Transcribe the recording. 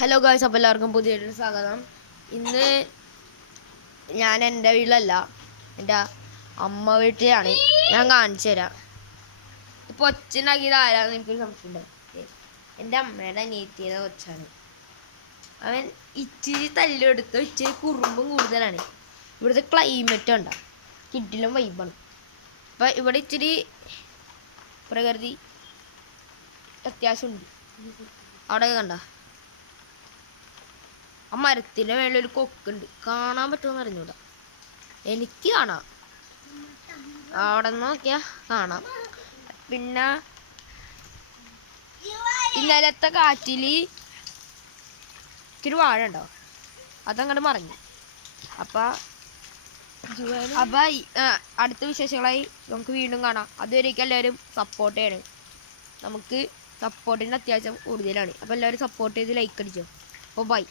Hello guys, അപ്പോൾ എല്ലാവർക്കും പുതിയൊരു സ്വാഗതം. ഇന്ന് ഞാൻ എൻ്റെ വീട്ടിലല്ല, എൻ്റെ അമ്മ വീട്ടിലാണ്. ഞാൻ കാണിച്ചു തരാം. ഇപ്പോൾ ഒച്ചുണ്ടാക്കിയത് ആരാന്ന് എനിക്കൊരു സംശയമുണ്ട്. എൻ്റെ അമ്മയുടെ അനിയത്തിയുടെ ഒച്ചാണ്. അവൻ ഇച്ചിരി തല്ലെടുത്ത് ഇച്ചിരി കുറുമ്പും കൂടുതലാണ്. ഇവിടുത്തെ ക്ലൈമറ്റ് ഉണ്ടോ, കിട്ടിലും വൈബാണ്. അപ്പം ഇവിടെ ഇച്ചിരി പ്രകൃതി അത്യാവശ്യമുണ്ട്. അവിടെ കണ്ട ആ മരത്തിൻ്റെ മേളിലൊരു കൊക്കുണ്ട്. കാണാൻ പറ്റുമെന്ന് അറിഞ്ഞൂടാ, എനിക്ക് കാണാം. അവിടെ നിന്ന് നോക്കിയാൽ കാണാം. പിന്നെ ഇന്നലത്തെ കാറ്റിൽ ഒരു വാഴ ഉണ്ടാവും, അതങ്ങോട്ട് മറിഞ്ഞു. അപ്പം അടുത്ത വിശേഷങ്ങളായി നമുക്ക് വീണ്ടും കാണാം. അതുവരേക്കും എല്ലാവരും സപ്പോർട്ട് ചെയ്യണം. നമുക്ക് സപ്പോർട്ടിൻ്റെ അത്യാവശ്യം കൂടുതലാണ്. അപ്പോൾ എല്ലാവരും സപ്പോർട്ട് ചെയ്ത് ലൈക്ക് അടിച്ചോ. അപ്പോൾ ബൈ.